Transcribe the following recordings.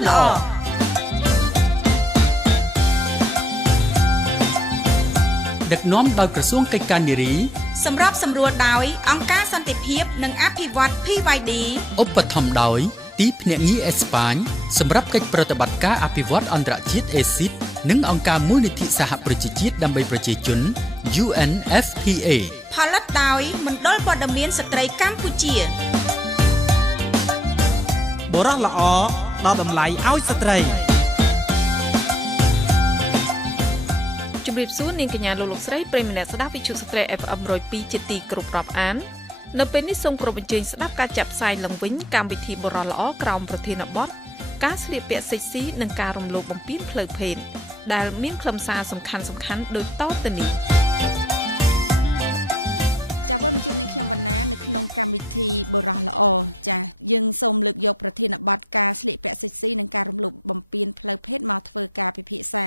រដ្ឋល្អដឹកនាំដោយក្រសួងកិច្ចការនារីសម្របសម្រួលដោយអង្គការសន្តិភាពនិងអភិវឌ្ឍន៍ PYD ឧបត្ថម្ភដោយទីភ្នាក់ងារអេស្ប៉ាញសម្រាប់កិច្ចប្រតិបត្តិការអភិវឌ្ឍន៍អន្តរជាតិ ACID និងអង្គការមូលនិធិសហប្រជាជាតិដើម្បីប្រជាជន UNFPA ផលិតដោយមណ្ឌលព័ត៌មានស្ត្រីកម្ពុជាបរិះល្អដល់តម្លៃឲ្យស្ត្រីជំរាបសួរនាងកញ្ញាលោកស្រីប្រិយមិត្តស្ដាប់វិទ្យុស្ត្រី FM 102ជាទីគោរពរាប់អាននៅពេលនេះសូមគោរពអញ្ជើញស្ដាប់ការចាប់ផ្សាយឡើងវិញកម្មវិធីបរិះល្អក្រោមប្រធានបទការស្លៀកពាក់សិចស៊ីនិងការរំលោភបំពានផ្លូវភេទដែលមានខ្លឹមសារសំខាន់ៗដូចតទៅនេះចាវិលមកជួបនាងខ្ញុំវណ្ណានៅក្នុងកម្មវិធីបរិះល្អចាយើងសូមលើកយកប្រធានបទការស្លៀកពាក់សិចស៊ីនិងការរំលោភបំពានផ្លូវភេទមកធ្វើការពិភាក្សា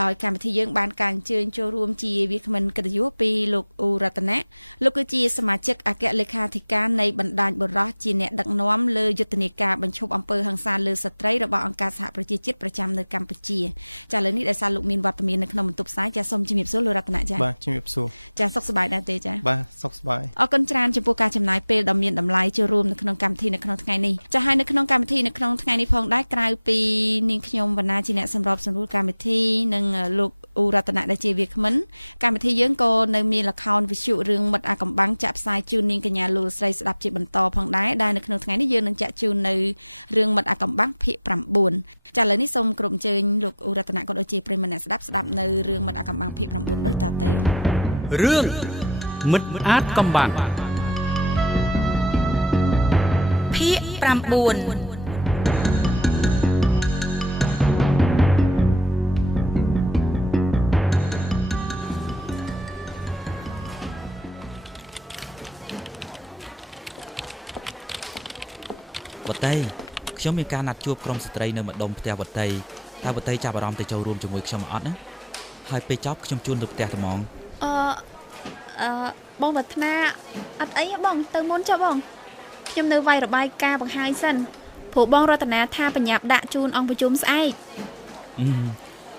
ដោយកម្មវិធីយើងបានការអញ្ជើញចូលរួមជាវាគ្មិនកិត្តិយសពីលោកអ៊ូរតនៈលោកគឺជាសមាជិកអគ្គលេខាធិការនៃបណ្ដាញបរិះជាអ្នកដឹកនាំលើយុទ្ធនាការបញ្ឈប់អំពើហិង្សាលើស្ត្រីរបស់អង្គការសហប្រជាជាតិប្រចាំនៅកម្ពុជាចាឥឡូវនេះដោយសារលោកមានវត្តមាននៅក្នុងបន្ទប់ផ្សាយចាសូមជំរាបសួរលោករតនៈចាបាទជំរាបសួរចាសុខសប្បាយដែរទេចាបាទសុខសប្បាយអរគុណច្រើនចំពោះការចំណាយពេលដ៏មានតម្លៃចូលរួមនៅក្នុងកម្មវិធីនៅក្នុងថ្ងៃនេះចាហើយនៅក្នុងកម្មវិធីនៅក្នុងថ្ងៃនេះផងដែរក្រៅពីនាងខ្ញុំវណ្ណាជាអ្នកសម្របសម្រួលកម្មវិធីនិងលោកអ៊ូរតនៈដែលជាវាគ្មិនកម្មវិធីយើងក៏នៅមានល្ខោនវិទ្យុរឿងមិត្តអាកំបាំងចាក់ផ្សាយជូននាងកញ្ញាលោកស្រីស្ដាប់ជាបន្តផងដែរដែលនៅក្នុងថ្ងៃនេះយើងនឹងចាក់ជូននៅរឿងមិត្តអាកំបាំងភាគ9ចាឥឡូវនេះសូមគ្រប់អញ្ជើញលោកអ៊ូរតនៈក៏ដូចជាប្រិយមិត្តអ្នកស្ដាប់នៅរឿងមិត្តអាកំបាំងភាគ9ដូចតទៅរឿងមិត្តអាតកំបាំងភាគ9វត្តបតីខ្ញុំមានការណាត់ជួបក្រុមស្ត្រីនៅម្ដុំផ្ទះវតីតើវតីចាប់អារម្មណ៍ទៅចូលរួមជាមួយខ្ញុំអត់ណាហើយពេលចប់ខ្ញុំជូនទៅផ្ទះត្មងបងវឌ្ឍនាអត់អីបងទៅមុនចុះបងខ្ញុំនៅវាយរបាយការណ៍បង្ហាញសិនព្រោះបងរតនាថាបញ្ញាប់ដាក់ជូនអង្គប្រជុំស្អែក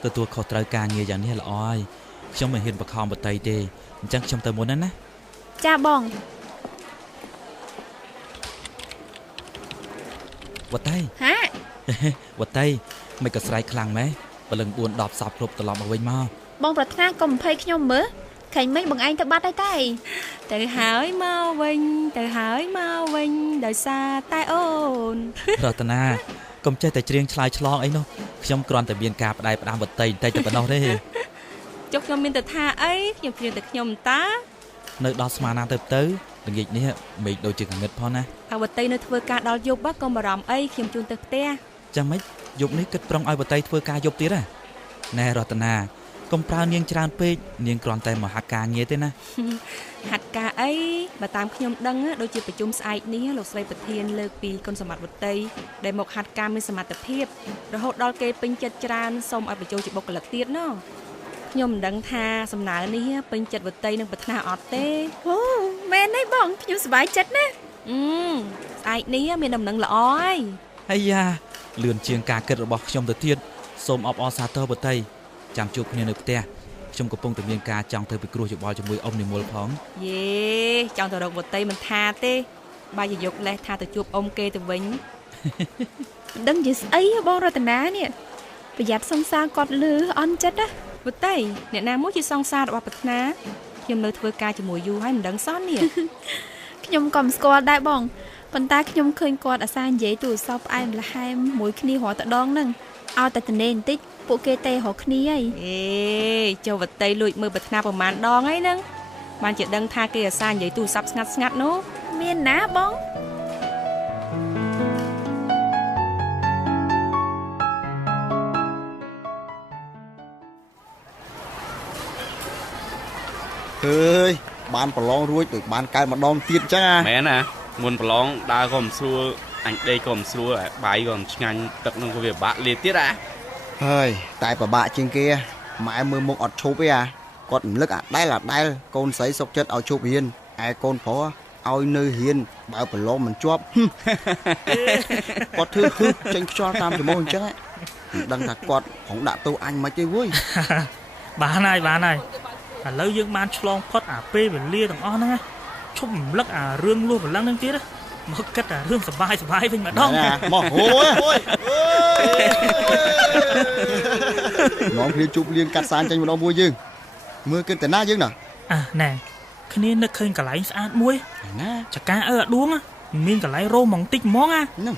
ទទួលខុសត្រូវការងារយ៉ាងនេះល្អហើយខ្ញុំមិនហ៊ានបខំបតីទេអញ្ចឹងខ្ញុំទៅមុនណាចាបងវតីហាវតីមិនក៏ស្រែកខ្លាំងម៉េះបលឹង4 10សពគ្រប់ត្រឡប់មកវិញមកបងប្រាថ្នាកុំភ័យខ្ញុំមើលឃើញមិនបងឯងទៅបាត់ហើយតែទៅហើយមកវិញដោយសារតែអូនរតនាកុំចេះតែច្រៀងឆ្លើយឆ្លងអីនោះខ្ញុំគ្រាន់តែមានការផ្ដាយផ្ដាំវតីបន្តិចតែប៉ុណ្ណោះទេចុះខ្ញុំមានទៅថាអីខ្ញុំច្រៀងតែខ្ញុំតានៅដល់ស្មានណាទៅល្ងាចនេះមេឃដូចជាកងឹតផងណាហើយវតីនៅធ្វើការដល់យប់កុំបារម្ភអីខ្ញុំជូនទៅផ្ទះចាំមិនយប់នេះគិតប្រុងឲ្យវតីធ្វើការយប់ទៀតណែរតនាកុំប្រើនាងច្រើនពេកនាងគ្រាន់តែមកហាត់ការងារទេណាហាត់ការអីបើតាមខ្ញុំដឹងដូចជាប្រជុំស្អែកនេះលោកស្រីប្រធានលើកពីគុណសម្បត្តិវតីដែលមកហាត់ការមានសមត្ថភាពរហូតដល់គេពេញចិត្តច្រើនសូមឲ្យបញ្ចូលជាបុគ្គលិកទៀតណោះខ្ញុំមិនដឹងថាសំណើនេះពេញចិត្តវតីនឹងប្រាថ្នាអត់ទេអូមែនទេបងខ្ញុំសប្បាយចិត្តណាស្អែកនេះមានដំណឹងល្អហើយអាយ៉ាលឿនជាងការគិតរបស់ខ្ញុំទៅទៀតសូមអបអរសាទរវតីចាំជួបគ្នានៅផ្ទះខ្ញុំកំពុងតែមានការចង់ទៅពិគ្រោះយោបល់ជាមួយអ៊ំនិមលផងយេចង់ទៅរកវតីមិនថាទេបើយកលេសថាទៅជួបអ៊ំគេទៅវិញមិនដឹងជាស្អីបងរតនានេះប្រយ័ត្នសង្សារគាត់លឺអន់ចិត្តណាវតីអ្នកណាមួយជាសង្សាររបស់ប្រាថ្នាខ្ញុំនៅធ្វើការជាមួយយូរហើយមិនដឹងសោះនេះខ្ញុំក៏មិនស្គាល់ដែរបងប៉ុន្តែខ្ញុំឃើញគាត់អាសានិយាយទូរស័ព្ទផ្អែមល្ហែមមួយគ្នារាល់តដងហ្នឹងឲ្យតែត្នេបន្តិចពួកគេទេរកគ្នាហើយចុះវតីលួចមើលប្រាថ្នាប្រហែលដងហើយហ្នឹងបានជាដឹងថាគេអាសានិយាយទូរស័ព្ទស្ងាត់នោះមានណាបងអើយបានប្រឡងរួចដូចបានកើតម្ដងទៀតចឹងមែនណាមុនប្រឡងដើរក៏មិនស្រួលអញដេកក៏មិនស្រួលបាយក៏មិនឆ្ងាញ់ទឹកនឹងក៏វាបាក់លាទៀតហើយតែពិបាកជាងគេម៉ែមើលមុខអត់ឈប់ទេគាត់រំលឹកអាដែលកូនស្រីសុកចិត្តឲ្យជប់រៀនឯកូនប្រុស ឲ្យនៅរៀនបើប្រឡងមិនជាប់គាត់ធ្វើចេញខ្យល់តាមចំហអញ្ចឹងមិនដឹងថាគាត់ហងដាក់ទោសអញមិនទេវើយបានហើយឥឡូវយើងបានឆ្លងផុតអាពេលវេលាទាំងអស់ហ្នឹងឈប់រំលឹកអារឿងលួសប្រឡឹងហ្នឹងទៀតមកគិតអារឿងសប្បាយវិញម្ដងមកអូយមកគ្នាជប់លៀងកាត់សានចេញម្ដងមួយយើងមើលគិតតែណាយើងណាណែគ្នានឹកឃើញកន្លែងស្អាតមួយណាចកាអើអាដួងមានកន្លែងរោមហ្មងតិចហ្មងហ្នឹង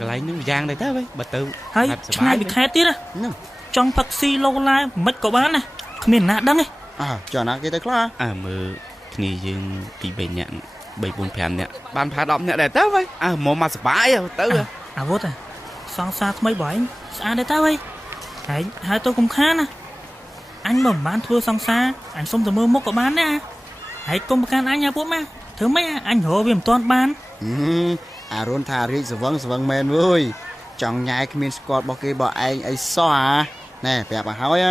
កន្លែងហ្នឹងយ៉ាងដែរតើបើទៅហើយឆ្ងាយពីខេត្តទៀតហ្នឹងចង់ផឹកស៊ីឡូឡាមិនក៏បានណាគ្មានណាដឹងទេចាណាគេទៅខ្លះមើលគ្នាយើងពី3នាក់3 4 5នាក់បានផា10នាក់ដែរតើមកសបាយទៅអាវុធសង្សារថ្មីបងស្អាតដែរតើហើយទៅកុំខានណាអញមិនបានធ្វើសង្សារអញសុំទៅមើលមុខក៏បានដែរហើយកុំប្រកាន់អញពួកម៉ាធ្វើម៉េចអញរកវាមិនទាន់បានអារុនថារីកស្វឹងមែនវើយចង់ញ៉ាយគ្មានស្គាល់របស់គេបើឯងអីសោះណែប្រាប់ឲ្យហើយ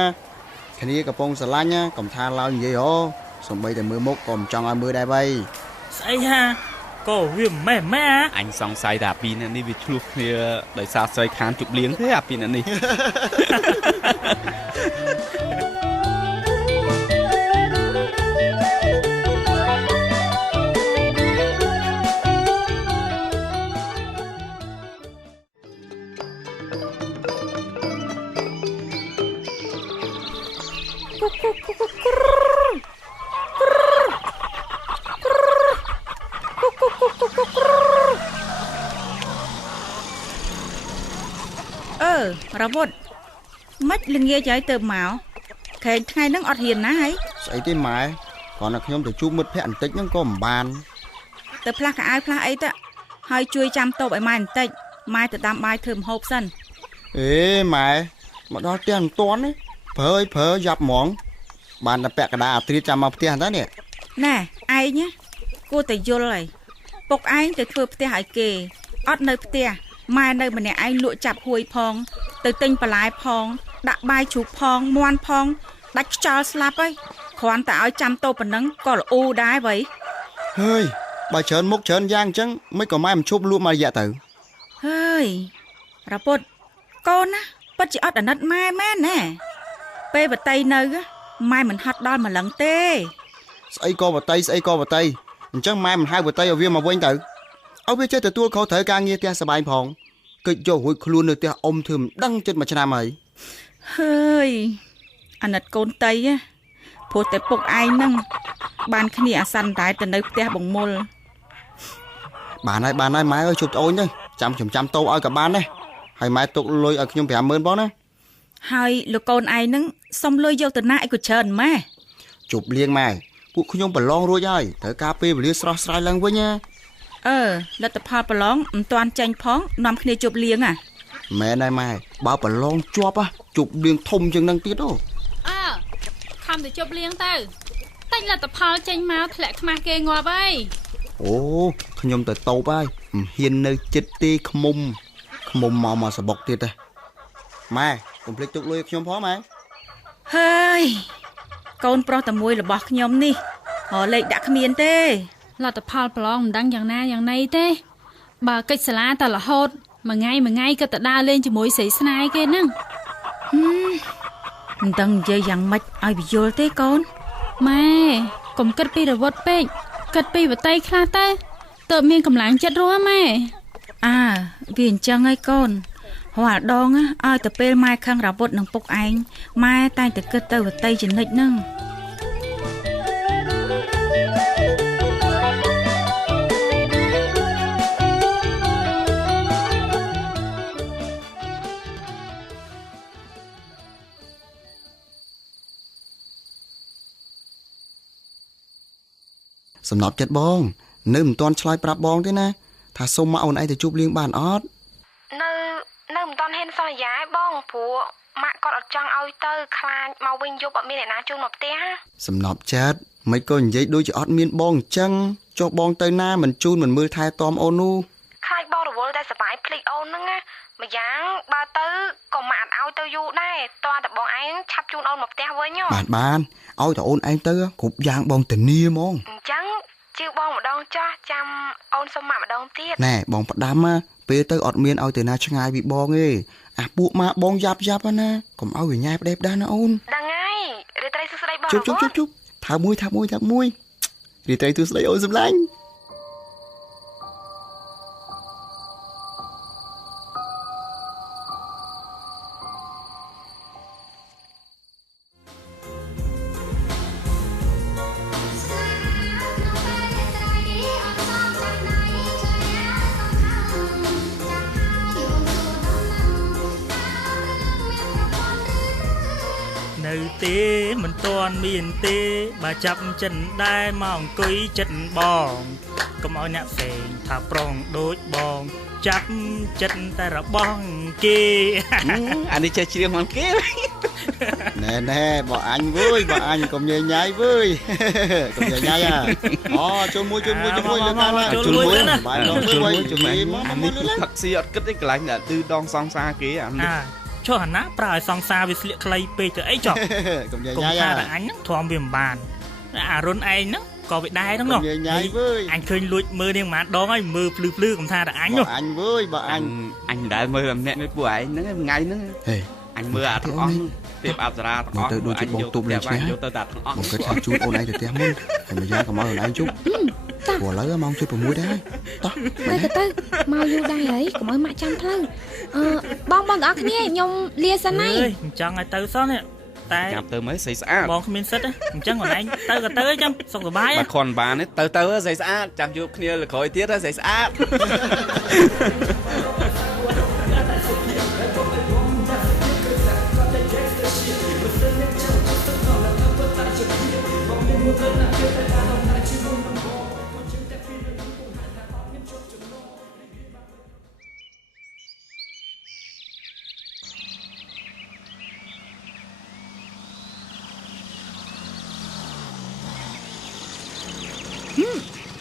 គ្នាកំពុងស្រឡាញ់កុំថាឡើយនិយាយសំបីតែមើលមុខក៏មិនចង់ឲ្យមើលដែរវ៉ៃស្អីហាក៏វាម៉ែអញសង្ស័យថាពីអ្នកនេះវាឆ្លោះគ្នាដោយសារស្រីខានជប់លៀងទេពីអ្នកនេះរវត្តមិនល្ងាចឲ្យទៅមកខែថ្ងៃហ្នឹងអត់ហ៊ានណាហើយស្អីទេម៉ែគ្រាន់តែខ្ញុំទៅជួបមិត្តភក្តិបន្តិចហ្នឹងក៏មិនបានទៅផ្លាស់កៅអៅផ្លាស់អីទៅហើយជួយចាំតូបឲ្យម៉ែបន្តិចម៉ែទៅដាំបាយធ្វើម្ហូបសិនម៉ែមកដល់ផ្ទះមិនទាន់ទេព្រើយ៉ាប់ហ្មងបានតែពាក់កណ្ដាលអាត្រៀតចាំមកផ្ទះតើនេះណែឯងគួរតែយល់ហើយពុកឯងទៅធ្វើផ្ទះឲ្យគេអត់នៅផ្ទះម៉ែនៅម្នាក់ឯងលក់ចាប់ហួយផងទៅទិញបន្លែផងដាក់បាយជ្រូកផងមាន់ផងដាច់ខ្យល់ស្លាប់ហើយគ្រាន់តែឲ្យចាំតូបប៉ុណ្ណឹងក៏ល្អូដែរវ៉ៃហើយបើច្រើនមុខច្រើនយ៉ាងអញ្ចឹងមិនក៏ម៉ែមិនឈប់លក់មករយៈទៅហើយរពុតកូនណាពិតជាអត់អាណិតម៉ែមែនណាពេលបតីនៅម៉ែមិនហត់ដល់ម្លឹងទេស្អីក៏បតីអញ្ចឹងម៉ែមិនហៅបតីឲ្យវាមកវិញទៅឲ្យវាចេះទទួលខុសត្រូវការងារផ្ទះសបាយផងគិតយករួចខ្លួននៅផ្ទះអ៊ំធ្វើមិនដឹងជិត1ឆ្នាំហើយហើយអាណិតកូនតីព្រោះតែពុកឯងហ្នឹងបានគ្នាអាសានតែទៅនៅផ្ទះបងមុលបានហើយម៉ែអើយជប់ត្អូនទៅចាំតោឲ្យក៏បានដែរហើយម៉ែទុកលុយឲ្យខ្ញុំ 50000 បងណាហើយលោកកូនឯងហ្នឹងសុំលុយយកទៅណាអីក៏ច្រើនម៉ែជប់លៀងម៉ែពួកខ្ញុំប្រឡងរួចហើយត្រូវការពេលវេលាស្រស់ស្រាយឡើងវិញណាលទ្ធផលប្រឡងមិនទាន់ចាញ់ផងនាំគ្នាជប់លៀងមែនហើយម៉ែបើប្រឡងជាប់ជប់លៀងធំជាងនឹងទៀតខំទៅជប់លៀងទៅតែលទ្ធផលចេញមកធ្លាក់ខ្មាស់គេងាប់ហើយខ្ញុំទៅតូបហើយមិនហ៊ាននៅចិត្តទេខ្មុំមកសបុកទៀតទេម៉ែកុំភ្លេចទុកលុយខ្ញុំផងម៉ែហើយកូនប្រុសតែមួយរបស់ខ្ញុំនេះលេខដាក់គ្មានទេលទ្ធផលប្រឡងមិនដឹងយ៉ាងណាយ៉ាងណីទេបើកិច្ចសាលាតែរហូតមួយថ្ងៃក៏ទៅដើរលេងជាមួយស្រីស្នេហ៍គេហ្នឹងមិនដឹងនិយាយយ៉ាងម៉េចឲ្យវាយល់ទេកូនម៉ែកុំគិតពីរវត្តពេកគិតពីវតីខ្លះទៅទើបមានកម្លាំងចិត្តរស់ម៉ែវាអញ្ចឹងហើយកូនរាល់ដងឲ្យទៅពេលម៉ែខឹងរវត្តនឹងពុកឯងម៉ែតែងតែគិតទៅវតីចំណិចហ្នឹងសំណប់ចិត្តបងនៅមិនទាន់ឆ្លើយប្រាប់បងទេណាថាសុំមកអូនឯងទៅជួបលៀងបានអត់នៅមិនទាន់ហ៊ានសន្យាបងព្រោះម៉ាក់គាត់អត់ចង់ឲ្យទៅខ្លាចមកវិញយប់អត់មានអ្នកណាជូនមកផ្ទះសំណប់ចិត្តមិនក៏និយាយដូចជាអត់មានបងអញ្ចឹងចុះបងទៅណាមិនជូនមិនមើលថែទាំអូននោះខ្លាចបងរវល់តែសប្បាយភ្លេចអូនហ្នឹងណាម្យ៉ាងបើទៅក៏ម៉ាក់អត់ឲ្យទៅយូរដែរតោះតែបងឯងឆាប់ជូនអូនមកផ្ទះវិញបានឲ្យតែអូនឯងទៅគ្រប់យ៉ាងបងធានាហ្មងអញ្ចឹងជឿប បងម្ដងចាស់ចាំអូនសុំម៉ាក់ម្ដងទៀតណែបងផ្ដាំពេលទៅអត់មានឲ្យទៅណាឆ្ងាយពីបងទេអាពួកម៉ាក់បងយ៉ាប់ណាកុំឲ្យវាញ៉ែផ្ដេសផ្ដាស់ណាអូនដឹងហើយរាត្រីសួស្ដីបងជប់ថាមួយរាត្រីសួស្ដីអូនសម្លាញ់ទេមិនទាន់មានទេបើចាប់ចិនដែរមកអង្គុយចិត្តបងកុំឲ្យអ្នកផ្សេងថាប្រងដូចបងចាប់ចិត្តតែរបស់គេអានេះចេះជ្រាបមកគេណែបងអញវើយបងអញកុំញ៉ៃវើយកុំញ៉ៃអូចូលមួយលើកណាចូលមួយបាយឡងមួយជួយមកនេះផឹកស៊ីអត់គិតទេកន្លែងតែឌឺដងសង្សារគេអានេះចុះអាណាប្រើឲ្យសង្សារវាស្លៀកខ្លីពេកទៅអីចុះកុំញ៉ៃតែអញហ្នឹងធំវាមិនបានអារុនឯងហ្នឹងក៏វាដែរហ្នឹងញ៉ៃវើយអញឃើញលួចមើលនាងម៉ានដងហើយមើលភ្លឺកុំថាតែអញនោះអញវើយបើអញមិនដែលមើលម្នាក់នេះពួកឯងហ្នឹងថ្ងៃហ្នឹងអញមើលអាទាំងអស់ទេពអប្សរាទាំងអស់ទៅដូចជាបងទូបលេងឈ្នះយកទៅតែទាំងអស់បងគិតថាជូនអូនឯងទៅផ្ទះមុនហើយម្យ៉ាងក៏មកអូនឯងជប់ព្រោះឥឡូវម៉ោង 7:06 ដែរតោះទៅមកយូរដែរហើយកុំឲ្យម៉ាក់ចាំផ្លូវបងទាំងអស់គ្នាខ្ញុំលាសិនហើយអញ្ចឹងឲ្យទៅសោះនេះតែចាប់ទៅមើលស្អីស្អាតបងគ្មានសិទ្ធអញ្ចឹងខ្លួនឯងទៅក៏ទៅចាំសុខសប្បាយបើខនបានទៅស្អីស្អាតចាំជួបគ្នាលើក្រោយទៀតស្អីស្អាត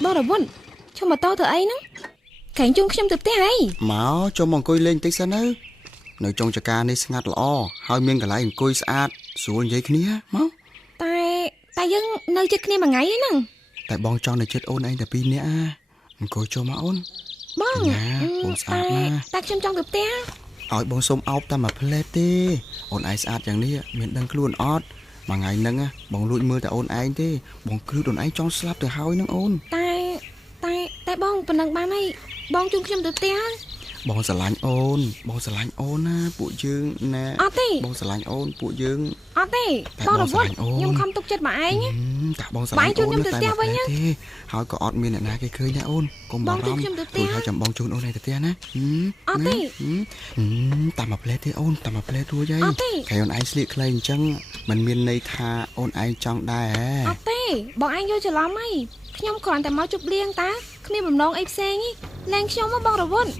បងរវុនឈប់ម៉ូតូធ្វើអីហ្នឹងក្រែងជូនខ្ញុំទៅផ្ទះអីមកចូលមកអង្គុយលេងតិចសិននៅចុងចកានេះស្ងាត់ល្អហើយមានកន្លែងអង្គុយស្អាតស្រួលនិយាយគ្នាមកតែយើងនៅជិតគ្នាមួយថ្ងៃហ្នឹងតែបងចង់នៅជិតអូនឯងតែ2នាក់អង្គុយចូលមកអូនបងអូនស្អាតណាស់តែខ្ញុំចង់ទៅផ្ទះឲ្យបងសុំអោបតែមួយផ្លែតទេអូនឯងស្អាតយ៉ាងនេះមានដឹងខ្លួនអត់មួយថ្ងៃហ្នឹងបងលួចមើលតែអូនឯងទេបងគ្រឹះអូនឯងចង់ស្លាប់ទៅហើយហ្នឹងអូនតែបងប៉ុណ្ណឹងបានហើយបងជូនខ្ញុំទៅផ្ទះបងស្រឡាញ់អូនណាពួកយើងណាអត់ទេបងស្រឡាញ់អូនពួកយើងអត់ទេបងរវល់ខ្ញុំខំទុកចិត្តមកឯងតាបងស្រឡាញ់អូនតែទេហើយក៏អត់មានអ្នកណាគេឃើញដែរអូនកុំបារម្ភព្រោះហើយចាំបងជូនអូនឯងទៅផ្ទះណាអត់ទេតាមមួយផ្លែទេអូនតាមមួយផ្លែរួចហើយគេអូនឯងស្លៀកខ្លីអញ្ចឹងมันមានន័យថាអូនឯងចង់ដែរអត់ទេបងឯងយល់ច្រឡំហើយខ្ញុំគ្រាន់តែមកជប់លៀងតាគ្នាបំណងអីផ្សេងលែងខ្ញុំមកបងរវល់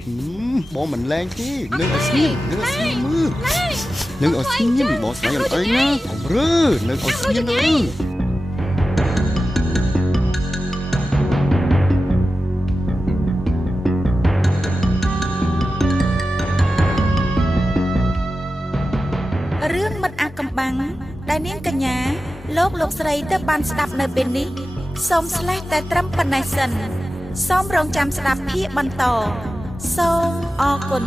បងមិនលែងទេនឹងឲ្យស្ងៀមមើលនឹងឲ្យស្ងៀមបងស្អីអត់អីណាអំរើនឹងឲ្យស្ងៀមរឿងមិត្តអាកំបាំងដែលនាងកញ្ញាលោកស្រីទៅបានស្ដាប់នៅពេលនេះសូមស្លេះតែត្រឹមប៉ុណ្ណេះសិនសូមរងចាំស្ដាប់ភាគបន្តសូមអរគុណ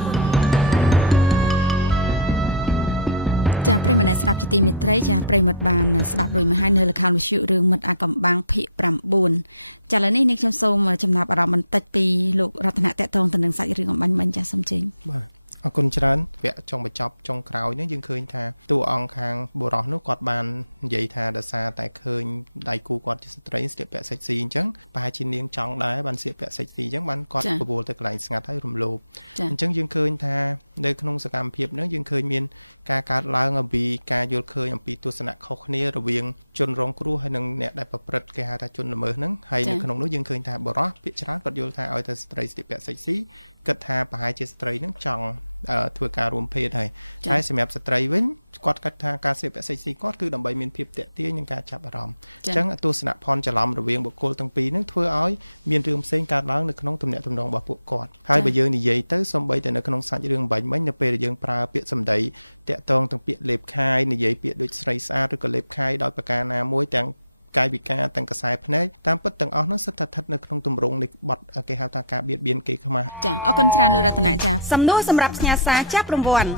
ចាប្រិមត្តស្ដាប់ជាទីមេត្រីចាប្រិមត្តបានស្ដាប់រួចមកហើយនៅលខោនវិទ្យុរឿងមិត្តអាកំបាំងភាគ9ចាឥឡូវនេះខ្ញុំសូមចំណាប់អារម្មណ៍បន្តិចពីលោករតនៈតេតងទៅនឹងសាច់រឿងអំបញ្ញមិញចាសូមជើញបាទអរគុណច្រើនវគ្គចុងបញ្ចប់ចុងក្រោយនេះយើងឃើញថាតួអង្គខាងបុរសនោះគាត់បាននិយាយថាដោយសារតែឃើញដៃគូគាត់ជាស្ត្រីស្លៀកពាក់សេកស៊ីអញ្ចឹងប្រហែលជានាងចង់ដែរបានស្លៀកពាក់សេកស៊ីអញ្ចឹងបានគាត់បបួលទៅកន្លែងស្ងាត់ហើយរំលោភអញ្ចឹងយើងឃើញថានៅក្នុងសកម្មភាពនេះយើងឃើញមានការកើតឡើងអំពីការយល់ឃើញអំពីទស្សនៈខុសគ្នារវាងជនរងគ្រោះហើយនិងអ្នកដែលប្រព្រឹត្តគេហៅថាជនល្មើសហ្នឹងហើយនៅក្នុងនោះយើងឃើញថាបុរសភាគច្រើនគាត់យល់ថាឲ្យតែស្ត្រីស្លៀកពាក់សេកស៊ីគិតថាប្រហែលជាស្ត្រីហ្នឹងចង់ធ្វើការរួមភេទហើយហើយសម្រាប់ស្ត្រីវិញគាត់គិតថាការស្លៀកពាក់សេកស៊ីគាត់គឺដើម្បីមានភាពទាក់ទាញនិងការចាប់អារម្មណ៍អញ្ចឹងទស្សនៈភ័ន្តច្រឡំរវាងបុគ្គលទាំងពីរហ្នឹងធ្វើឲ្យមានរឿងផ្សេងកើតឡើងនៅក្នុងទំនាក់ទំនងរបស់ពួកគាត់ហើយបើយើងនិយាយទៅសូម្បីតែនៅក្នុងសាច់រឿងបាញ់មិញនៅពេលដែលយើងប្រើពាក្យសម្ដីតាក់ទងទាំងពាក្យលេបខាយនិយាយពាក្យដូចស្រីស្អាតឬក៏លេបខាយដោយប្រការណាមួយទាំង កាយវិការទាំងខ្សែភ្នែកតាមពិតទាំងអស់នោះសិតថាស្ថិតនៅក្នុងទម្រង់នៃបទគេហៅថាការបៀតបៀនគេខ្មាស់ចាអរគុណច្រើនលោករតនាចាសំណួរសម្រាប់ផ្ញើសារចាប់រង្វាន់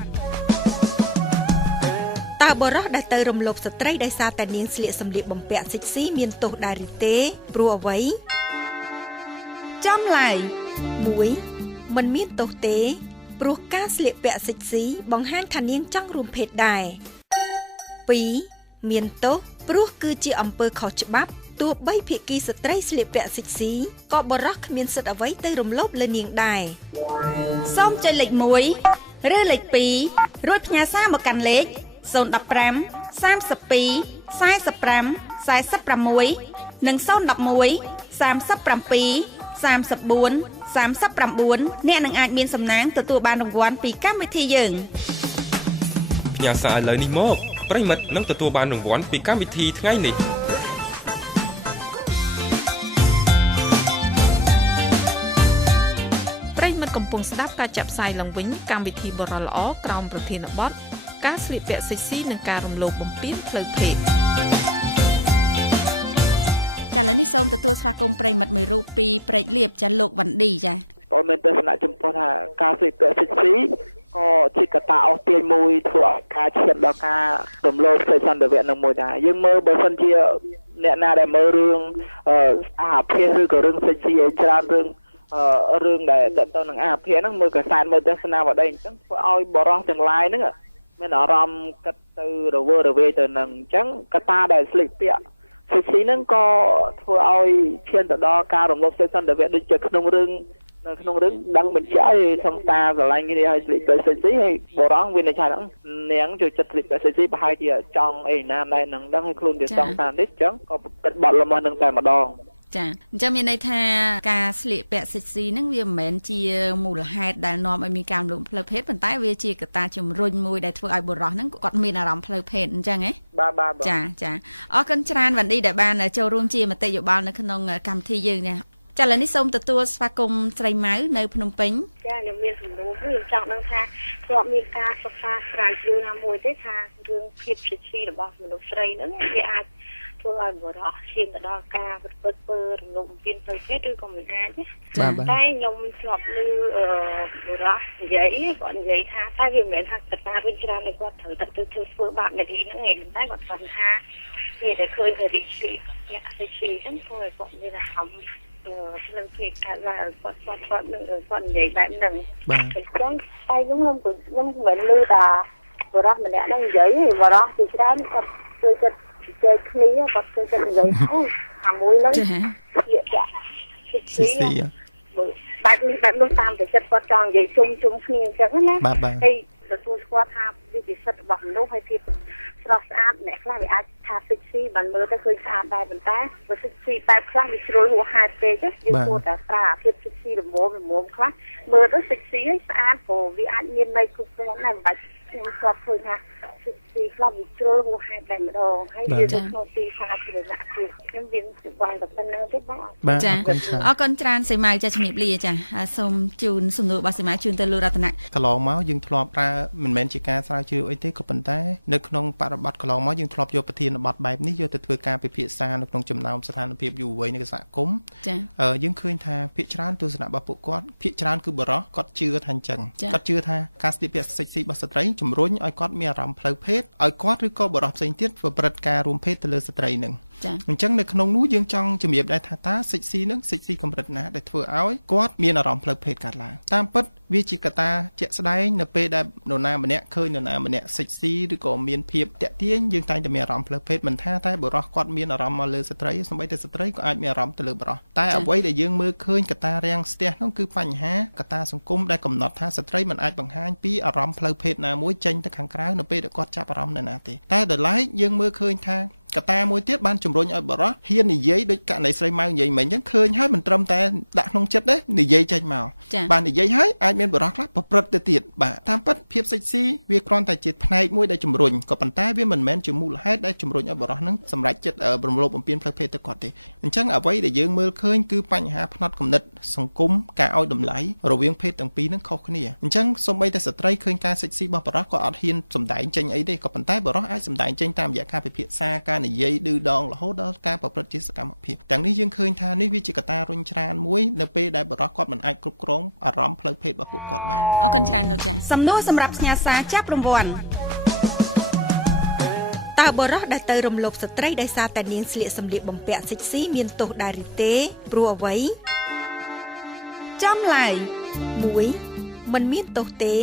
តើបរិះដែលទៅរំលោភស្ត្រីដោយសារតែនាងស្លៀកសម្លៀកបំពាក់សិចស៊ីមានទោសដែរឬទេព្រោះអ្វីចំឡើយ1មិនមានទោសទេព្រោះការស្លៀកពាក់សិចស៊ីបង្ហាញថានាងចង់រួមភេទដែរ2មានទោសព្រោះគឺជាអំពើខុសច្បាប់ទោះបីភាគីស្ត្រីស្លៀកពាក់សិចស៊ីក៏បរិះគ្មានសិទ្ធិអ្វីទៅរំលោភលើនាងដែរសូមចុចលេខ1ឬលេខ2រួចផ្ញើសារមកកាន់លេខ015 32 45 46និង011 37 34 39អ្នកនឹងអាចមានសំណាងទទួលបានរង្វាន់ពីកម្មវិធីយើងផ្ញើសារឥឡូវនេះមកប្រិមិត្តនឹងទទួលបានរង្វាន់ពីកម្មវិធីថ្ងៃនេះប្រិមិត្តកំពុងស្ដាប់ការចាក់ផ្សាយឡើងវិញកម្មវិធីបរិះល្អក្រោមប្រធានបទការស្លៀកពាក់សិចស៊ីនិងការរំលោភបំពានផ្លូវភេទចាឥឡូវនេះសូមទទួលស្វាគមន៍ប្រិមិត្តមួយរូបពីព្រែកលៀបចាលោកវ៉ាន់ឌីចាបងមានទស្សនៈចំពោះថាការស្លៀកពាក់សិចស៊ីក៏ជាកត្តាអូសទាញមួយធ្វើឲ្យការឈានដល់ការរំលោភសិទ្ធិសន្តិវៈនឹងមួយដែរយើងមើលបើសិនជាអ្នកណាដែលមើលរឿងអាភិសឬក៏រឿងសិចស៊ីឲ្យច្រើនរឿងដែលតទៅនឹងអាភិសហ្នឹងមើលកសែតមើលទស្សនាវដ្តីអញ្ចឹងធ្វើឲ្យបរិះទាំងឡាយហ្នឹងមានអារម្មណ៍គិតទៅរវើរវាយទៅនឹងអញ្ចឹងកត្តាដែលស្លៀកពាក់សិចស៊ីហ្នឹងក៏ធ្វើឲ្យឈានទៅដល់ការរំលោភសិទ្ធិសន្តិវៈដូចជាក្នុងរឿងដឹងបញ្ជាក់ឲ្យសង្សារស្រឡាញ់គ្នាឲ្យស្លៀកពាក់សិចស៊ីហើយបរងវានៅឆាននាងចូលចិត្តស្លៀកពាក់សិចស៊ីប្រហែលជាចង់អីណាដែរនឹងដឹងឲ្យខ្លួនវាសង្សារនេះអញ្ចឹងក៏ពិតបត់ល្មើសនឹងតែម្ដងចាអញ្ចឹងមានន័យថាការស្លៀកពាក់សិចស៊ីហ្នឹងវាមិនមែនជាមូលហេតុដែលនាំឲ្យមានការរំលោភផ្លូវភេទប៉ុន្តែវាជាកត្តាជំរុញមួយដែលធ្វើឲ្យបុរសហ្នឹងគាត់មានអារម្មណ៍ផ្លូវភេទអញ្ចឹងហ៎បាទចាអរគុណច្រើនវ៉ាន់ឌីដែលបានចូលរួមជាមតិយោបល់នៅក្នុងកម្មវិធីយើងនេះចាឥឡូវនេះសូមទទួលស្វាគមន៍ស្រីម៉ៅនៅភ្នំពេញចាខ្ញុំមានសំណួរខ្ញុំចង់ដឹងថាធ្លាប់មានការសិក្សាស្រាវជ្រាវណាមួយទេថារឿងភាពសិចស៊ីរបស់មនុស្សស្រីហ្នឹងវាអាចធ្វើឲ្យបុរសឈានទៅដល់ការប្រព្រឹត្តពើរំលោភបំពានផ្លូវភេទឬក៏មិនអាចទេតែខ្ញុំធ្លាប់ឮបុរសនិយាយគាត់និយាយថាតែវាមិនមែនថាកត្តាវិញច្រើនតែគាត់ត្រូវតែធ្វើបាបនារីហ្នឹងឯងតែគាត់គាត់ថាវាតែឃើញនារីស្លៀកពាក់សិចស៊ីហ្នឹងធ្វើឲ្យគាត់មានអារម្មណ៍ស្លឹងភេទកើតឡើងគាត់នឹងគាត់និយាយបែបហ្នឹងអញ្ចឹងតែខ្ញុំមិនឮថាបុរសម្នាក់ហ្នឹងនិយាយបុរសជាច្រើនគាត់ជួយចិត្តជែកគ្នាគាត់ជួយចិត្តនិយាយអាមួយហ្នឹងជាចាសិចស៊ីបែបនោះតាមតែចិត្តគាត់ចង់និយាយជុំគ្នាអញ្ចឹងណាហើយទទួលស្គាល់ថាវាជាសិទ្ធិរបស់មនុស្សហើយភាពស្រស់ស្អាតអ្នកខ្លះវាអាចថាសិចស៊ីបានមើលទៅឃើញស្អាតដែរប៉ុន្តែបើសិចស៊ីបែបខ្លះវាជ្រុលហួសហេតុពេកយើងគួរតែប្រើភាពសិចស៊ីរមុំខ្លះមើលទៅសិចស៊ីស្អាតព្រោះវាអាចមានន័យគ្រប់គ្រាន់ដែរមិនបាច់ខ្ញុំស្គាល់ឃើញថាសិចស៊ីខ្លះវាជ្រុលហួសហេតុតែម្ដងហើយវាទៅក្នុងទីសាធារណៈគឺខ្ញុំមានសុបាយតែប៉ុណ្្នឹងទេបងចាអរគុណច្រើនសីម៉ៅចាជំរាបលាចាសូមជូនសំណួររបស់សីម៉ៅជូនទៅលោករតនៈកន្លងមកយើងធ្លាប់ប្រើមិនមែនជាការស្រាវជ្រាវអីទេក៏ប៉ុន្តែនៅក្នុងបរិបទកន្លងមកយើងធ្លាប់យកប្រធានបទបែបនេះយកទៅធ្វើការពិភាក្សានៅក្នុងចំណោមស្ថានភាពយុវវ័យនៃសហគមន៍យើងឃើញថាភាគច្រើនទស្សនៈរបស់ពួកគាត់ភាគច្រើនគឺបរិះគាត់ជឿថាអញ្ចឹងគាត់ជឿថាការស្លៀកពាក់សិចស៊ីរបស់ស្ត្រីជំរុញឲ្យគាត់មានអារម្មណ៍ផ្លូវភេទឲ្យគាត់ឬក៏បរិះផ្សេងទៀតធ្វើប្រព្រឹត្តការរួមភេទទៅលើស្ត្រីនឹងអញ្ចឹងនៅក្នុងនោះយើងចង់ជំរាបដែរថាតើសិចស៊ីនឹងសិចស៊ីកម្រិតណាដែលធ្វើឲ្យគាត់មានអារម្មណ៍ផ្លូវភេទកើតឡើងតាមពិតវាជាកត្តាជាក់ស្ដែងនៅពេលដែលនរណាម្នាក់ឃើញនរណាម្នាក់សិចស៊ីឬក៏មានភាពតាក់ទាញយើងតែងតែមានអារម្មណ៍ផ្លូវភេទមិនថាតែបុរសគាត់មានអារម្មណ៍មកលើស្ត្រីសូម្បីតែស្ត្រីក៏អាចមានអារម្មណ៍ទៅលើបុរសតែអ្វីដែលយើងមើលឃើញកត្តារាំងស្ទះនោះគឺបញ្ហាកត្តាសង្គមដែលកំណត់ថាស្ត្រីមិនអាចបង្ហាញពីអារម្មណ៍ផ្លូវភេទណាមួយចេញទៅខាងក្រៅនៅពេលដែលគាត់ចាប់អារម្មណ៍នៅណាទេតែដល់ឡែកយើងមើលឃើញថាកត្តាមួយទៀតបានជំរុញឲ្យបរិះហ៊ាននិយាយដូចករណីស្រីម៉ៅនិយាយមិញអញ្ចឹងឃើញហើយមិនត្រឹមតែដាក់ក្នុងចិត្តទេនិយាយចេញមកបាននិយាយហើយអាចមានបរិះខ្លះប្រព្រឹត្តទៅទៀតបាទតាមពិតភាពសិចស៊ីវាគ្រាន់តែជាផ្នែកមួយដែលជំរុញក៏ប៉ុន្តែវាមិនមែនជាមូលហេតុដែលជំរុញឲ្យបរិះនឹងសម្រេចចិត្តរំលោភបំពានផ្លូវភេទទៅគាត់ទេអញ្ចឹងអ្វីដែលយើងមើលឃើញគឺបញ្ហាផ្នត់គំនិតសង្គមការឲ្យតម្លៃរវាងភេទទាំងពីរនឹងខុសគ្នាអញ្ចឹងសូម្បីតែស្ត្រីឃើញការសិចស៊ីរបស់បរិះក៏អត់ហ៊ានសម្ដែងចេញអីទេក៏ប៉ុន្តែបរិះអាចសម្ដែងចេញតាមរយៈការពិភាក្សាការ និយាយឌឺដងរហូតដល់ការប្រព្រឹត្តជាសកម្មភាពទាំងនេះយើងឃើញថានេះវាជាកត្តារុញច្រានមួយនៅពេលដែលបរិសុទ្ធគាត់មិនអាចគ្រប់គ្រងអារម្មណ៍ផ្លូវភេទរបស់ពួកគាត់បានអរគុណច្រើនលោកចាសំណួរសម្រាប់ផ្ញើសារចាប់រង្វាន់តើបរិសុទ្ធដែលទៅរំលោភស្ត្រីដោយសារតែនាងស្លៀកសម្លៀកបំពាក់សិចស៊ីមានទោសដែរឬទេព្រោះអ្វីចំឡើយ1មិនមានទោសទេ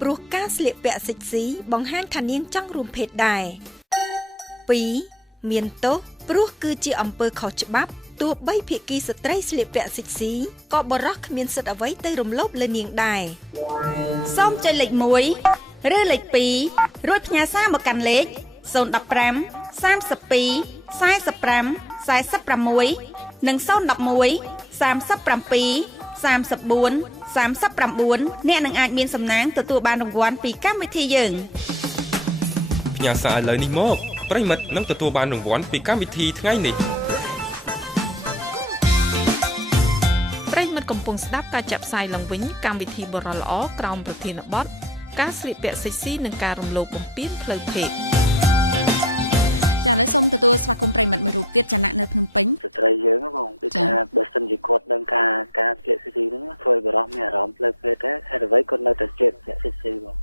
ព្រោះការស្លៀកពាក់សិចស៊ីបង្ហាញថានាងចង់រួមភេទដែរ2មានទោសព្រោះគឺជាអំពើខុសច្បាប់ទោះបីភាគីស្ត្រីស្លៀកពាក់សិចស៊ីក៏បរិសុទ្ធគ្មានសិទ្ធិអ្វីទៅរំលោភលើនាងដែរសូមចុចលេខ1ឬលេខ2រួចផ្ញើសារមកកាន់លេខ015 32 45 46 និង011 37 34 39អ្នកនឹងអាចមានសំណាងទទួលបានរង្វាន់ពីកម្មវិធីយើងផ្ញើសារឥឡូវនេះមកប្រិមិត្តនឹងទទួលបានរង្វាន់ពីកម្មវិធីថ្ងៃនេះប្រិមិត្តកំពុងស្ដាប់ការចាក់ផ្សាយឡើងវិញកម្មវិធីបរិសុទ្ធល្អក្រោមប្រធានបទការស្លៀកពាក់សិចស៊ីនិងការរំលោភបំពានផ្លូវភេទចាឥឡូវសូមទទួលស្វាគមន៍ប្រិមិត្តមួយរូបទៀតចំណាក់នៅភ្នំពេញស្ត្រីយើងបងគឺថាបើសិនជាគាត់ដឹងការស្លៀកសិចស៊ីហ្នឹងធ្វើឲ្យបរិសុទ្ធមានអារម្មណ៍ផ្លូវភេទដែរហេតុអ្វីគាត់នៅតែស្លៀកសិចស៊ីបង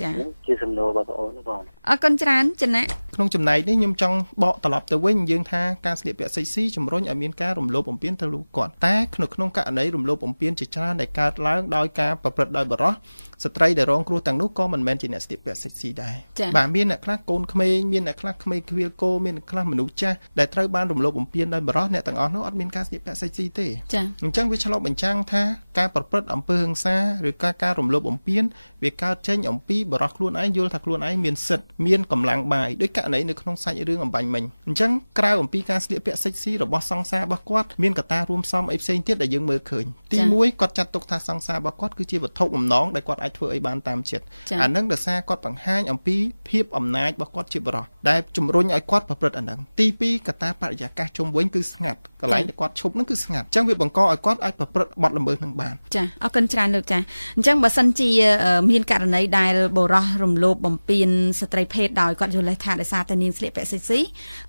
ចាជាសំណួរបងប្អូនបងអរគុណច្រើនចំណាក់ក្នុងចំណែកនេះខ្ញុំចង់បកត្រឡប់ទៅវិញយើងថាការស្លៀកពាក់សិចស៊ីជំរុញឲ្យមានការរំលោភបំពានទៅលើគាត់តែក្នុងករណីរំលោភបំពានជាច្រើនដែលកើតឡើងដោយការប្រព្រឹត្តដោយបរិសុទ្ធស្ត្រីដែលរងគ្រោះទាំងនោះក៏មិនមែនជាអ្នកស្លៀកពាក់សិចស៊ីដែរបាទមានអ្នកខ្លះកូនក្មេងមានអ្នកខ្លះក្មេងខ្វៀលគោមានអ្នកខ្លះមនុស្សចាស់ដែលត្រូវបានរំលោភបំពានដោយបរិសុទ្ធអ្នកទាំងអស់នោះអត់មានការស្លៀកពាក់សិចស៊ីទេអញ្ចឹងវាឆ្លុះបញ្ចាំងថាការប្រព្រឹត្តអំពើហិង្សាឬការរំលោភបំពានវាកើតចេញអំពីបរិសុទ្ធខ្លួនឯងយល់ថាខ្លួនឯងមានសិទ្ធិមានកម្លាំងបាយដោយករណីនៅក្នុងសាច់រឿងអំបញ្ញមិញអញ្ចឹងក្រៅអំពីការស្លៀកពាក់សិចស៊ីរបស់សង្សាររបស់គាត់មានកត្តារួមផ្សំអីផ្សេងទៀតដែលយើងមើលឃើញទី1គាត់ចាត់ទុកថាសង្សាររបស់គាត់គឺជាវត្ថុបំណងដែលគាត់អាចធ្វើអីបានតាមចិត្តអានឹងដោយសារគាត់បង្ហាញអំពីភាពអំណាចរបស់គាត់ជាបរិសុទ្ធដែលជំរុញឲ្យគាត់ប្រព្រឹត្តអានឹងទី2កត្តាបរិយាកាសជុំវិញគឺស្ងាត់កន្លែងដែលគាត់ឈប់នឹងគឺស្ងាត់អញ្ចឹងវាបង្កឲ្យគាត់អាចប្រព្រឹត្តបទល្មើសនឹងបានចាអរគុណច្រើនលោកចាអញ្ចឹងបើសិនជាមានករណីដែលបរិសុទ្ធរំលោភបំពានស្ត្រីភេទដោយគាត់យល់ថាដោយសារតែនាងស្លៀកពាក់សិចស៊ី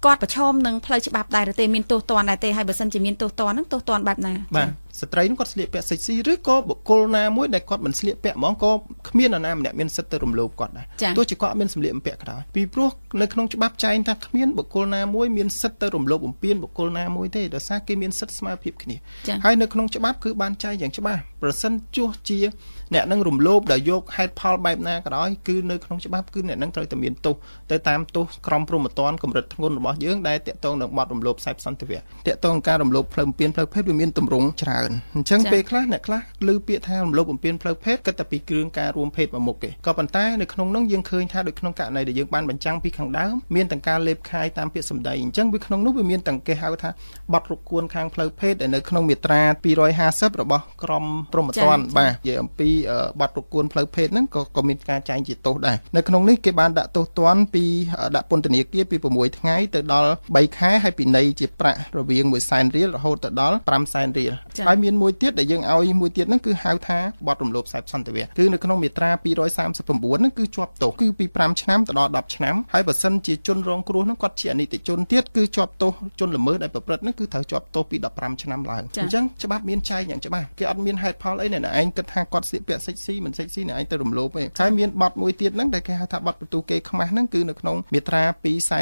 គាត់ប្រឈមនឹងផ្លូវច្បាប់ដែរឬទេមានទោសទណ្ឌដែរទេហើយបើសិនជាមានទោសទណ្ឌហ្នឹងទោសទណ្ឌបែបណាបាទស្ត្រីនោះគាត់ស្លៀកពាក់សិចស៊ីឬក៏បុគ្គលណាមួយដែលគាត់មិនស្លៀកពាក់ហ្មងក៏គ្មាននរណាម្នាក់មានសិទ្ធិទៅរំលោភគាត់ដែរទោះជាគាត់មានសម្លៀកបំពាក់ក៏ដោយពីព្រោះនៅក្នុងច្បាប់ចែងថាគ្មានបុគ្គលណាមួយមានសិទ្ធិទៅរំលោភបំពានបុគ្គលណាមួយទេដោយសារគេមានសិទ្ធិស្មើភាពគ្នាហើយនៅក្នុងច្បាប់គឺបានចែងយ៉ាងច្បាស់ប្រសិនជួសជាអ្នកនឹងរំលោភដោយយកហេតុផលបែបណាក៏ដោយគឺនៅក្នុងច្បាប់គឺអ្នកនឹងត្រូវតែមានទោសទៅតាមទោសក្រមព្រហ្មទណ្ឌកម្រិតធ្ងន់របស់យើងដែលតាក់ទងនឹងបទរំលោភខ្សែសន្តិវៈតាក់ទងការរំលោភផ្លូវបំពានផ្លូវភេទវាមានទម្រង់ច្រើនអញ្ចឹងពេលខ្លះអ្នកខ្លះឮពាក្យថារំលោភបំពានផ្លូវភេទគិតតែពីគ្រឿងការរួមភេទមួយមុខទេក៏ប៉ុន្តែនៅក្នុងនោះយើងឃើញថាដូចក្នុងករណីដែលយើងបានបញ្ចាំងពីខាងដើមមានទាំងការលេបខាយតាមពាក្យសម្ដីអញ្ចឹងវាក្នុងនោះវាមានទាំងគេហៅថាបទរកួនខាងផ្លូវភេទដែលនៅក្នុងមាត្រា250របស់ក្រមព្រហ្មទណ្ឌបាទនិយាយអំពីបទរកួនផ្លូវភេទហ្នឹងក៏មានការចែងជាទោសដែរនៅក្នុងនេះគេបានដាក់ទោសទណ្ឌពីដាក់ពន្ធនាគារពី6ថ្ងៃទៅដល់3ខែហើយពិន័យជាប្រាក់រវាង100,000រៀលរហូតទៅដល់500,000រៀលហើយមានមួយទៀតដែលយើងឲ្យមួយទៀតហ្នឹងគឺហៅថាបទរំលោភខ្សែសន្តិវៈគឺនៅក្នុងមាត្រា239ហ្នឹងគឺជាប់ទោសគឺពី5ឆ្នាំទៅដល់10ឆ្នាំហើយបើសិនជាជនរងគ្រោះហ្នឹងគាត់ជាអនិច្ចជនទៀតគឺជាប់ទោសជនល្មើសដែលប្រព្រឹត្តហ្នឹងគឺត្រូវជាប់ទោសពី15ឆ្នាំឡើងអញ្ចឹងច្បាប់មានចែងយ៉ាងច្បាស់គេអត់មានហេតុផលអីអ្នកឯងគិតថាគាត់ស្លៀកពាក់សិចស៊ីមិនសិចស៊ីអ្នកឯងទៅរំលោភទេហើយមានបទមួយទៀតហ្នឹងដែលគេហៅថាបទបន្ទូគេខ្មាស់ហ្នឹងគឺនៅក្នុងមាត្រា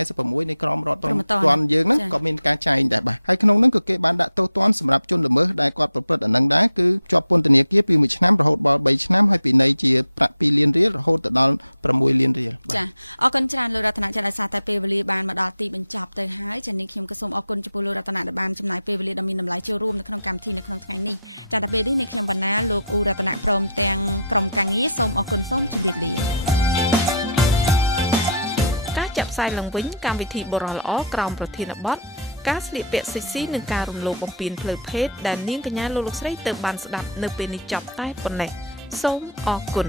246នៃក្រមរដ្ឋព្រហ្មទណ្ឌយើងហ្នឹងក៏មានការចែងដែរបាទហើយក្នុងហ្នឹងក៏គេបានដាក់ទោសទណ្ឌសម្រាប់ជនល្មើសដែលគាត់ប្រព្រឹត្តអាហ្នឹងដែរគឺជាប់ពន្ធនាគារពី1ឆ្នាំរហូតដល់3ឆ្នាំហើយពិន័យជាប្រាក់2លានរៀលរហូតដល់6លានរៀលចាអរគុណច្រើនលោករតនាចាដោយសារតែពេលវេលាបានមកដល់ទីបញ្ចប់ទៅហើយចានេះខ្ញុំក៏សូមអរគុណចំពោះលោករតនាដែលបានចំណាយពេលវេលាដ៏មានតម្លៃចូលរួមនៅក្នុងកម្មវិធីនៅក្នុងថ្ងៃនេះចាដល់ពេលនេះនេះខ្ញុំវណ្ណាលោកអ៊ូរតនាព្រមទាំងក្រុមការងារសូមអរគុណសូមជម្រាបលាការចាក់ផ្សាយឡើងវិញកម្មវិធីបរិសុទ្ធល្អក្រោមប្រធានបទការស្លៀកពាក់សិចស៊ីនិងការរំលោភបំពានផ្លូវភេទដែលនាងកញ្ញាលោកស្រីទៅបានស្ដាប់នៅពេលនេះចប់តែប៉ុណ្ណេះសូមអរគុណ